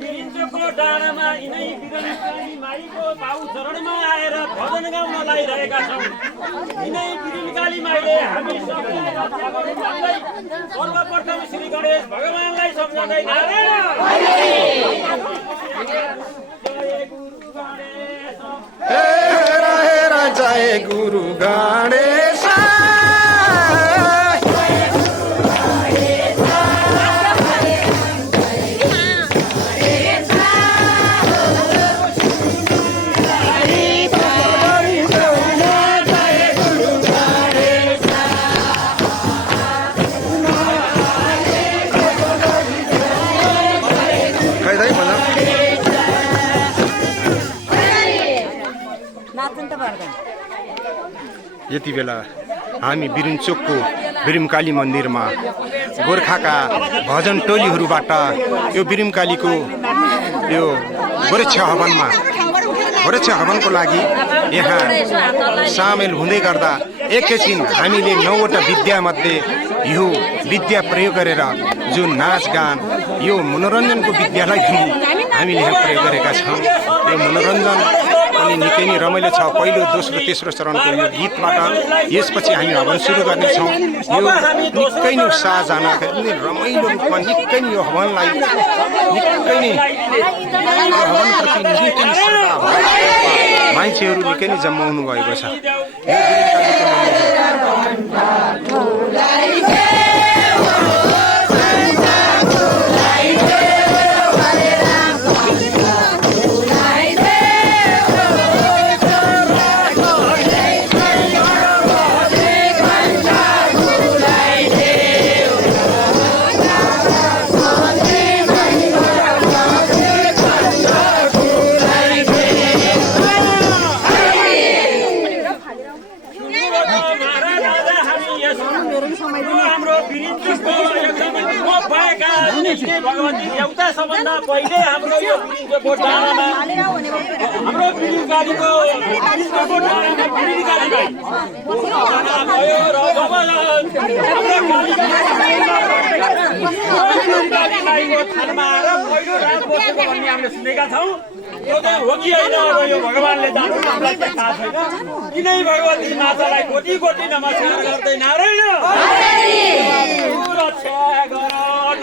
बिरिञ्चोको डाँडामा यिनै बिरनकाली माईको बाउ चरणमा आएर भजन गाउन लागिरहेका छौँ। यिनै बिरनकाली माईले हामी सबैलाई रक्षा गर्नु भन्दै सर्वप्रथम श्री गणेश भगवानलाई सम्झँदै नारायण जय गुरु गणेश यति बेला हामी बिरिञ्चोकको बिरिमकाली मन्दिरमा गोर्खाका भजन टोलीहरूबाट यो बिरिमकालीको यो वृक्ष हवनको लागि यहाँ सामेल हुँदै गर्दा एकैछिन हामीले 9वटा विद्यामध्ये यो विद्या प्रयोग गरेर जुन नाचगान यो मनोरञ्जनको विद्यालाई पनि हामीले यहाँ प्रयोग गरेका छौँ। यो मनोरञ्जन अनि निकै नै रमाइलो छ। पहिलो दोस्रो तेस्रो चरणको यो गीतबाट यसपछि हामी हवन सुरु गर्नेछौँ। यो निकै नै उत्साहजनक रमाइलो रूपमा निकै नै यो हवनलाई निकै नै हवनप्रति निकै नै मान्छेहरू निकै नै जम्माउनु भएको छ। भगवती एउटा सबभन्दा पहिले हाम्रो यो बिरिञ्चोको डाँडामा हाम्रो बिरिङकालीको भयो र जब हाम्रो कालीको थानमा आएर पहिलो रात बसेको भन्ने हामीले सुनेका छौँ। यो चाहिँ हो कि होइन अब यो भगवानले जानु हामीलाई चाहिँ थाहा छैन। यिनै भगवती मातालाई कोटी कोटी नमस्कार गर्दै नारायण रक्षा गराउन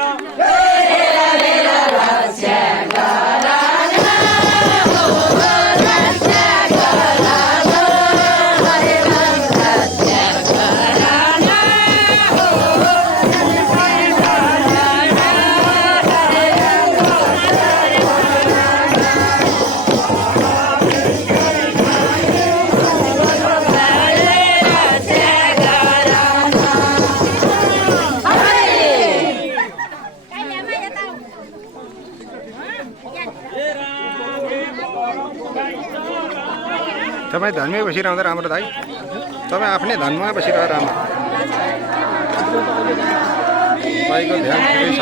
तपाईँ धनमै बसिरहँदा राम्रो दाइ। तपाईँ आफ्नै धनमा बसिरह राम्रो। तपाईँको ध्यान ठिकै छ।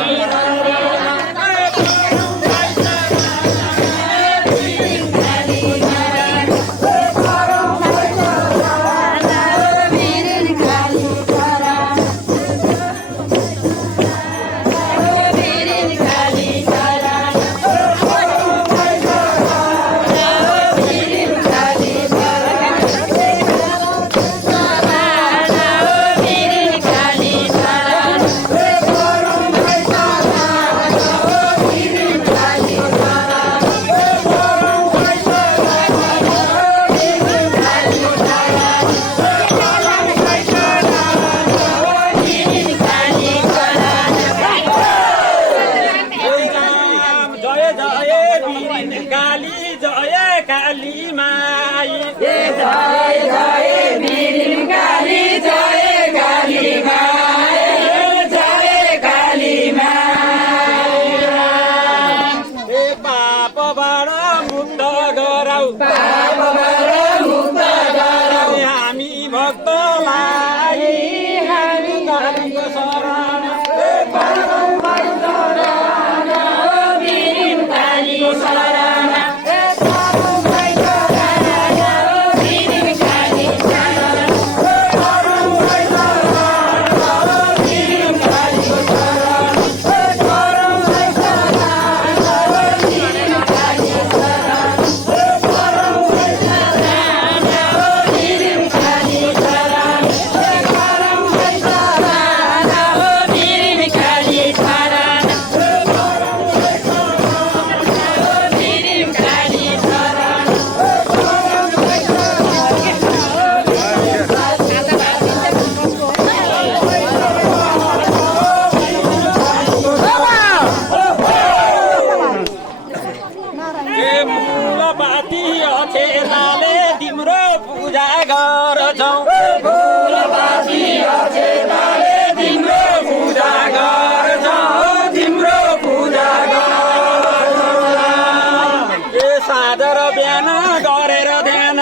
आदर बिहान गरेर ध्यान